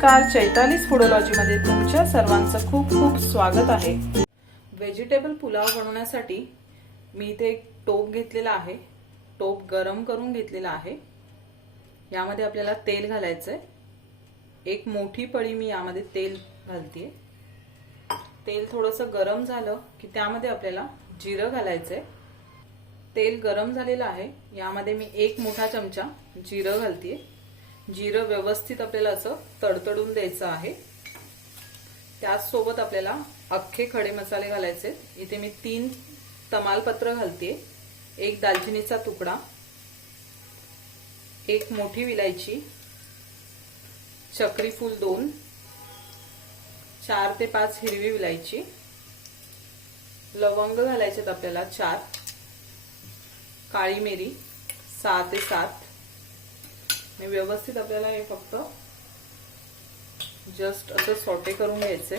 नमस्कार, चैतालीस फूडोलॉजी मध्ये तुमच्या सर्वांचं खूप खूप स्वागत आहे। व्हेजिटेबल पुलाव बनवण्यासाठी मी इथे एक टोप घेतलेला आहे। टोप गरम करून घेतलेला आहे। यामध्ये आपल्याला तेल घालायचंय। एक मोठी पळी मी यामध्ये तेल घालतेय। तेल थोडंसं गरम झालं की त्यामध्ये आपल्याला जिरं घालायचंय। तेल गरम झालेलं आहे। यामध्ये मी एक मोठा चमचा जिरं घालतेय। जिरं व्यवस्थित आपल्याला असं तडतडून द्यायचं आहे। त्याच सोबत आपल्याला अख्खे खडे मसाले घालायचे। इथे मी 3 तमालपत्र घालतेय, एक दालचिनीचा तुकडा, एक मोठी विलायची, चक्री फूल 2, 4 ते 5 हिरवी विलायची, लवंग घालायचेत आपल्याला 4, काळी मिरी 6 ते 7। व्यवस्थित आपल्याला हे फक्त जस्ट असं सॉटे करून घ्यायचे।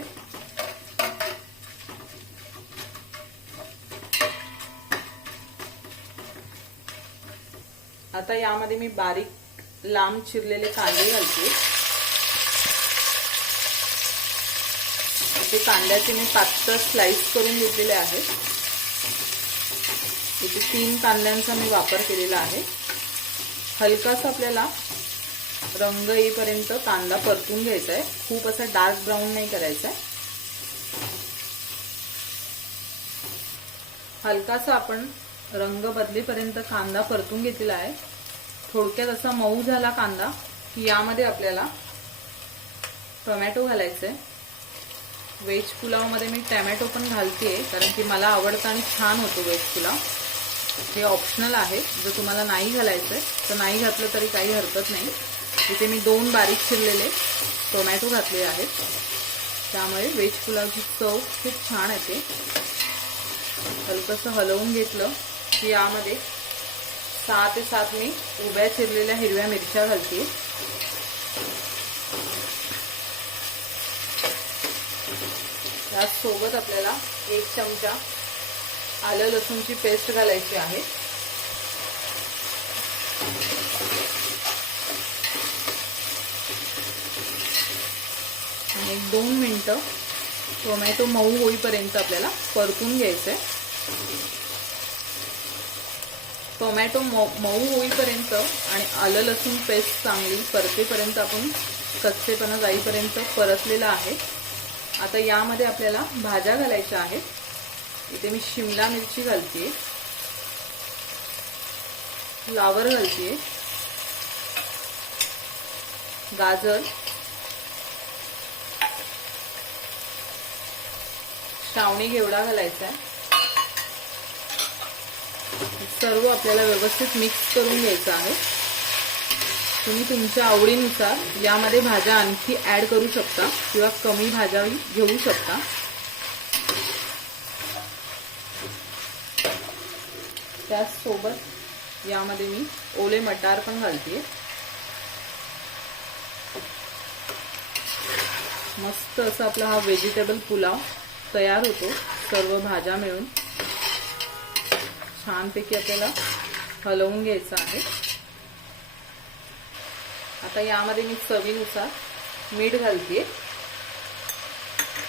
आता यामध्ये मी बारीक लांब चिरलेले कांदे घालते। इथे कांद्याचे मी पातळ स्लाइस करून घेतलेले आहेत। इथे 3 कांद्यांचा मी वापर केलेला आहे। हलकासा आपल्याला रंग येईपर्यंत कांदा परतून घ्यायचा आहे। खूप असा डार्क ब्राऊन नाही करायचा आहे। हलकासा आपण रंग बदलेपर्यंत कांदा परतून घेतलेला आहे। थोडक्यात असा मऊ झाला कांदा की यामध्ये आपल्याला टोमॅटो घालायचे। व्हेज पुलाव मध्ये मी टोमॅटो पण घालतेय कारण की मला आवडतं आणि छान होतो व्हेज पुलाव। हे ऑप्शनल आहे, जर तुम्हाला नाही घालायचंय तर नाही घातलं तरी काही हरकत नाही। इथे मी 2 बारीक चिरलेले टोमॅटो घातले आहेत, त्यामुळे व्हेज पुलावची चव खूप छान येते। हलकसं हलवून घेतलं की यामध्ये 6 ते 7 मी उभ्या चिरलेल्या हिरव्या मिरच्या घालते। त्यासोबत आपल्याला 1 चमचा आलं लसूणची पेस्ट घालायची आहे। आणि 2 मिनिटं टोमॅटो मऊ होईपर्यंत आपल्याला परतून घ्यायचंय। टोमॅटो मऊ होईपर्यंत आणि आलं लसूण पेस्ट चांगली परतेपर्यंत आपण कच्चेपणा जाईपर्यंत परतलेला आहे। आता यामध्ये आपल्याला भाज्या घालायच्या आहेत। इथे मी शिमला मिरची घालतेय, फ्लावर घालतेय, गाजर, श्रावणी घेवडा घालायचा आहे। सर्व आपल्याला व्यवस्थित मिक्स करून घ्यायचं आहे। तुम्ही तुमच्या आवडीनुसार यामध्ये भाज्या आणखी ऍड करू शकता किंवा कमी भाज्या घेऊ शकता। त्यासोबत यामध्ये मी ओले मटार पण घालते। मस्त असा आपला हा व्हेजिटेबल पुलाव तयार होतो। सर्व भाज्या मिळून छानपैकी आपल्याला हलवून घ्यायचं आहे। आता यामध्ये मी चवीनुसार मीठ घालते।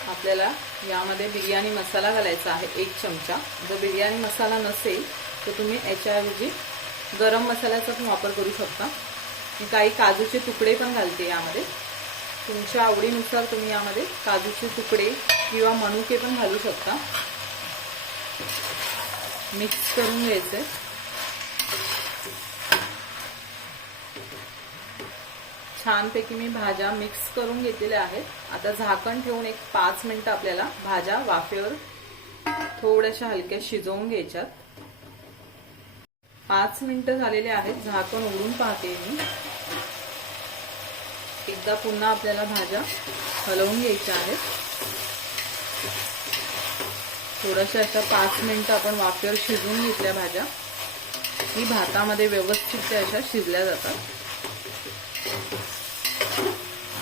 आपल्याला यामध्ये बिर्याणी मसाला घालायचा आहे 1 चमचा। जर बिर्याणी मसाला नसेल तर तुम्ही याच्याऐवजी गरम मसाल्याचा पण वापर करू शकता। मी काही काजूचे तुकडे पण घालते यामध्ये। तुमच्या आवडीनुसार तुम्ही यामध्ये काजूचे तुकडे किंवा मनुके पण घालू शकता। मिक्स करून घ्यायचे। छानपैकी मी भाज्या मिक्स करून घेतलेल्या आहेत। आता झाकण ठेवून एक 5 मिनिटं आपल्याला भाज्या वाफेवर थोड्याशा हलक्या शिजवून घ्यायच्यात। 5 मिनिटं झालेले आहेत। झाकण उघडून पाहते मी। एकदा पुन्हा आपल्याला भाज्या हलवून घ्यायच्या आहेत। थोड्याशा अशा 5 मिनिटं आपण वाफेवर शिजवून घेतल्या भाज्या की भातामध्ये व्यवस्थित त्या अशा शिजल्या जातात।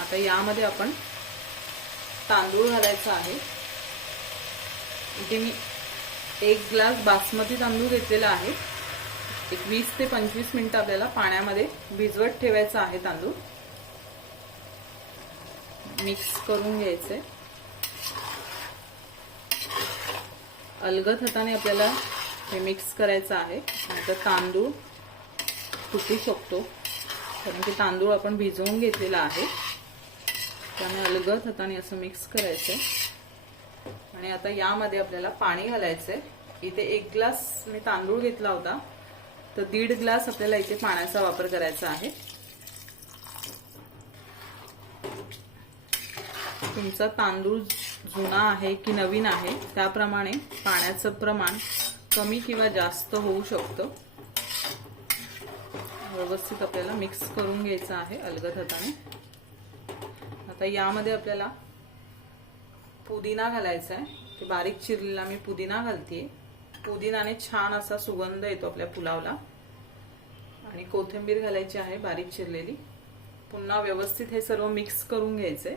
आता यामध्ये आपण तांदूळ घालायचा आहे। इथे मी 1 ग्लास बासमती तांदूळ घेतलेला आहे। एक 20 ते 25 मिनिटं आपल्याला पाण्यामध्ये भिजवत ठेवायचा आहे तांदूळ। मिक्स करून घ्यायचे। अलगद हाताने आपल्याला हे मिक्स करायचं आहे, नाहीतर तांदूळ तुटू शकतो, कारण की तांदूळ आपण भिजवून घेतलेला आहे। त्यामुळे अलगद हाताने असं मिक्स करायचं। आणि आता यामध्ये आपल्याला पाणी घालायचंय। इथे 1 ग्लास मी तांदूळ घेतला होता, तर 1.5 ग्लास आपल्याला इथे पाण्याचा वापर करायचा आहे। तुमचा तांदूळ जुना आहे की नवीन आहे त्याप्रमाणे पाण्याचं प्रमाण कमी किंवा जास्त होऊ शकतं। व्यवस्थित आपल्याला मिक्स करून घ्यायचं आहे अलगद हाताने। आता यामध्ये आपल्याला पुदिना घालायचा आहे, ते बारीक चिरलेला मी पुदिना घालतेय। पुदिनाने छान असा सुगंध येतो आपल्या पुलावला। आणि कोथिंबीर घालायची आहे बारीक चिरलेली। पुन्हा व्यवस्थित हे सर्व मिक्स करून घ्यायचे।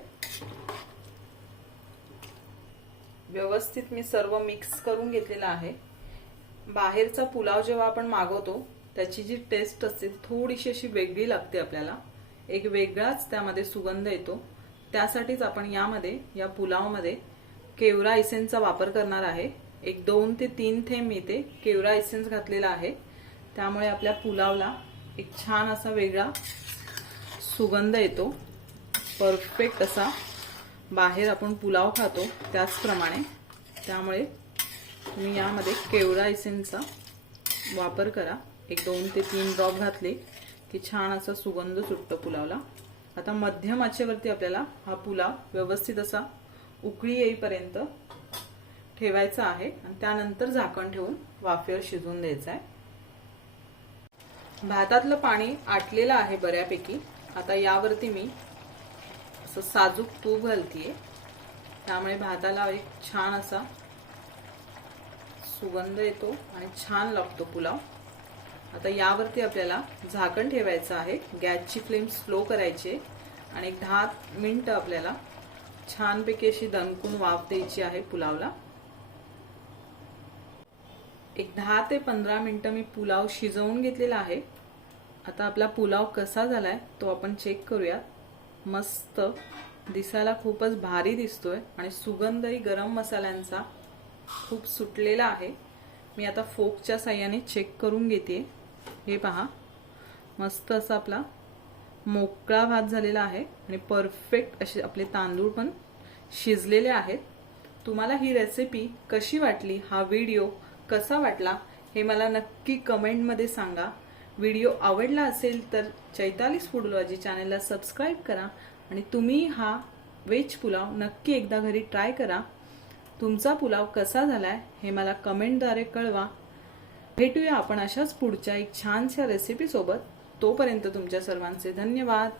व्यवस्थित मी सर्व मिक्स करून घेतलेला आहे। बाहेरचा पुलाव जेव्हा आपण मागवतो त्याची जी टेस्ट असते थोडीशी अशी वेगळी लागते आपल्याला, एक वेगळाच त्यामध्ये सुगंध येतो। त्यासाठीच आपण यामध्ये या पुलावमध्ये केवरा एसेन्सचा वापर करणार आहे। एक 2 ते 3 थेंब मी इथे केवरा एसेन्स घातलेला आहे, त्यामुळे आपल्या पुलावला एक छान असा वेगळा सुगंध येतो। परफेक्ट असा बाहेर आपण पुलाव खातो त्याचप्रमाणे। त्यामुळे तुम्ही यामध्ये केवरा एसेन्सचा वापर करा। एक 2 ते 3 ड्रॉप घातले की छान असा सुगंध सुटतो पुलावला। आता मध्यम आचेवरती आपल्याला हा पुलाव व्यवस्थित असा उकळी येईपर्यंत ठेवायचा आहे आणि त्यानंतर झाकण ठेवून वाफेवर शिजवून द्यायचा आहे। भातातलं पाणी आटलेलं आहे बऱ्यापैकी। आता यावरती मी असं साजूक तूप घालतीये, त्यामुळे भाताला एक छान असा सुगंध येतो आणि छान लागतो पुलाव। आता यावरती आपल्याला झाकण ठेवायचं आहे। गॅसची फ्लेम स्लो करायची आणि 10 मिनिटं आपल्याला छानपैकी अशी दणकून वाफ द्यायची आहे पुलावला। एक 10 ते 15 मिनिटं मी पुलाव शिजवून घेतलेला आहे। आता आपला पुलाव कसा झालाय तो आपण चेक करूया। मस्त दिसायला खूपच भारी दिसतोय आणि सुगंधही गरम मसाल्यांचा खूप सुटलेला आहे। मी आता फोकच्या साहाय्याने चेक करून घेते। हे पहा, मस्त असा आपला मोकळा भात झालेला आहे आणि परफेक्ट असे आपले तांदूळ पण शिजलेले आहेत। तुम्हाला ही रेसिपी कशी वाटली, हा व्हिडिओ कसा वाटला हे मला नक्की कमेंटमध्ये सांगा। व्हिडिओ आवडला असेल तर चैतालीस फूडलॉजी चॅनलला सबस्क्राइब करा आणि तुम्ही हा व्हेज पुलाव नक्की एकदा घरी ट्राय करा। तुमचा पुलाव कसा झालाय हे मला कमेंटद्वारे कळवा। भेटूया आपण अशाच पुढच्या एक छानशा रेसिपी सोबत। तोपर्यंत तुमच्या सर्वांचे धन्यवाद।